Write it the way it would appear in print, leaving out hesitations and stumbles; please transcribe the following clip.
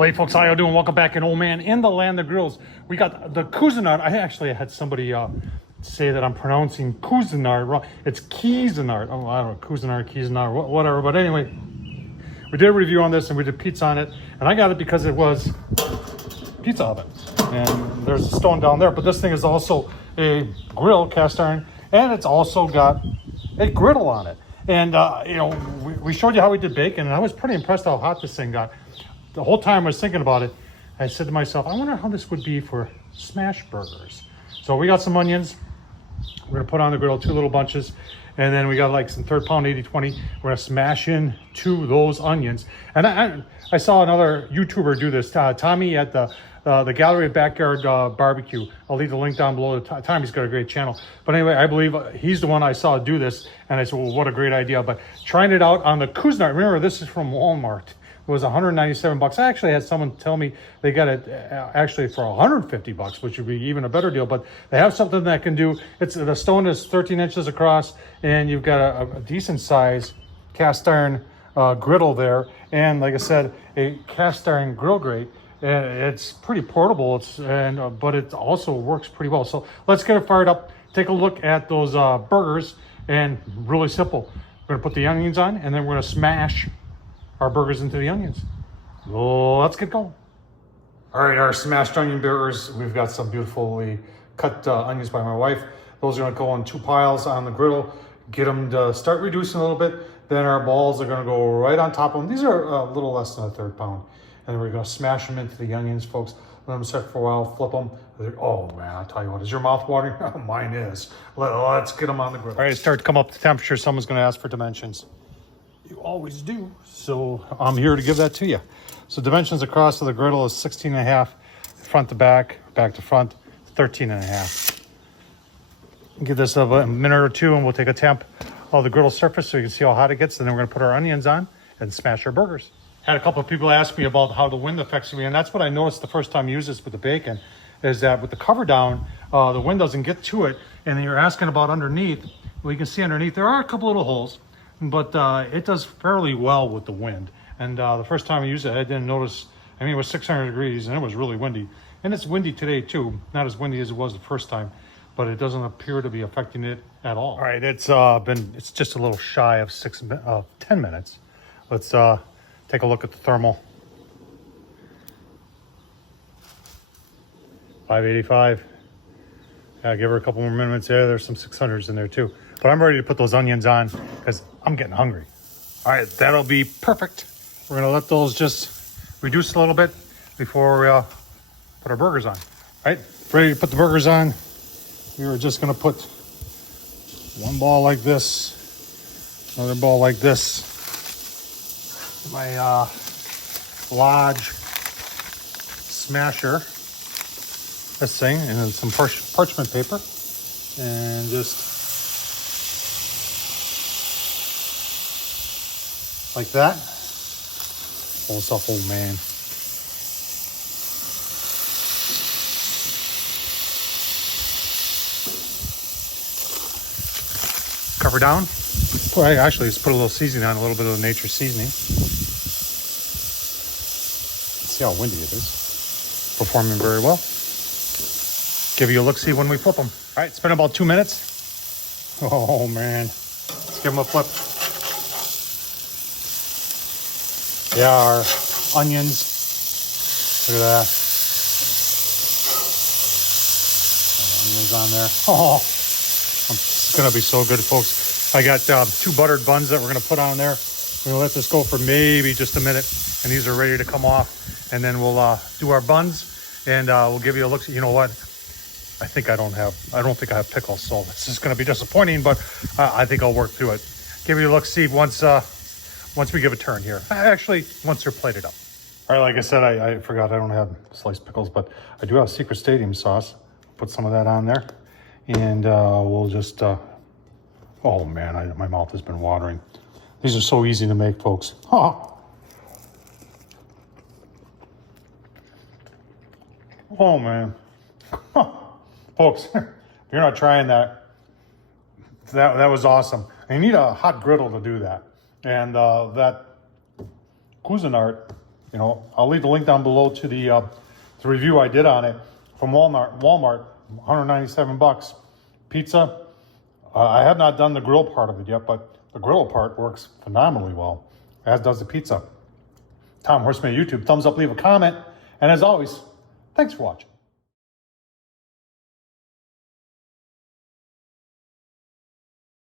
Well, hey folks, how you doing? Welcome back in Old Man in the Land of Grills. We got the Cuisinart. I actually had somebody say that I'm pronouncing Cuisinart wrong. It's Cuisinart. Oh, I don't know, Cuisinart, whatever. But anyway, we did a review on this and we did pizza on it. And I got it because it was pizza oven. And there's a stone down there. But this thing is also a grill, cast iron. And it's also got a griddle on it. And, you know, we showed you how we did bacon. And I was pretty impressed how hot this thing got. The whole time I was thinking about it, I said to myself, I wonder how this would be for smash burgers. So we got some onions. We're gonna put on the griddle 2 little bunches. And then we got like some 3rd pound 80/20. We're gonna smash in 2 those onions. And I saw another YouTuber do this, Tommy at the Gallery of Backyard Barbecue. I'll leave the link down below. Tommy's got a great channel. But anyway, I believe he's the one I saw do this. And I said, well, what a great idea. But trying it out on the Cuisinart, remember this is from Walmart. It was 197 bucks. I actually had someone tell me they got it actually for 150 bucks, which would be even a better deal. But they have something that can do, the stone is 13 inches across and you've got a decent size cast iron griddle there. And like I said, a cast iron grill grate. And it's pretty portable, but it also works pretty well. So let's get it fired up. Take a look at those burgers, and really simple. We're gonna put the onions on and then we're gonna smash our burgers into the onions. So let's get going. All right, our smashed onion burgers. We've got some beautifully cut onions by my wife. Those are gonna go in 2 piles on the griddle. Get them to start reducing a little bit. Then our balls are gonna go right on top of them. These are a little less than a 3rd pound. And then we're gonna smash them into the onions, folks. Let them set for a while, flip them. Oh man, I tell you what, is your mouth watering? Mine is. Let's get them on the griddle. All right, start to come up to temperature. Someone's gonna ask for dimensions. You always do. So I'm here to give that to you. So dimensions across of the griddle is 16.5, front to back, back to front, 13.5. Give this a minute or 2 and we'll take a temp of the griddle surface so you can see how hot it gets. And then we're gonna put our onions on and smash our burgers. Had a couple of people ask me about how the wind affects me, and that's what I noticed the first time I used this with the bacon, is that with the cover down, the wind doesn't get to it. And then you're asking about underneath. Well, you can see underneath, there are a couple little holes, but it does fairly well with the wind. And the first time I used it, I didn't notice. I mean, it was 600 degrees and it was really windy. And it's windy today too. Not as windy as it was the first time, but it doesn't appear to be affecting it at all. All right, it's just a little shy of 10 minutes. Let's take a look at the thermal. 585. Give her a couple more minutes there. There's some 600s in there too. But I'm ready to put those onions on because I'm getting hungry. All right, that'll be perfect. We're gonna let those just reduce a little bit before we put our burgers on. All right, ready to put the burgers on. We are just gonna put 1 ball like this, another ball like this. My Lodge smasher, this thing, and then some parchment paper, and just like that. Oh, it's up, old man. Cover down. Actually, let's put a little seasoning on, a little bit of the nature seasoning. See how windy it is. Performing very well. Give you a look-see when we flip them. All right, it's been about 2 minutes. Oh man, let's give them a flip. Yeah, our onions. Look at that. Onions on there. Oh, it's gonna be so good, folks. I got 2 buttered buns that we're gonna put on there. We're gonna let this go for maybe just a minute, and these are ready to come off. And then we'll do our buns, and we'll give you a look. You know what? I don't think I have pickles, so this is gonna be disappointing, but I think I'll work through it. Give you a look, see once we give a turn here. Actually, once they're plated up. All right, like I said, I forgot I don't have sliced pickles, but I do have Secret Stadium sauce. Put some of that on there, and we'll just. Oh man, my mouth has been watering. These are so easy to make, folks. Oh man. Folks, if you're not trying that was awesome. And you need a hot griddle to do that. And that Cuisinart You know, I'll leave the link down below to the review I did on it from Walmart, 197 bucks. Pizza, I have not done the grill part of it yet, but the grill part works phenomenally well, as does the pizza. Tom Horsman YouTube, thumbs up, leave a comment, and as always, thanks for watching.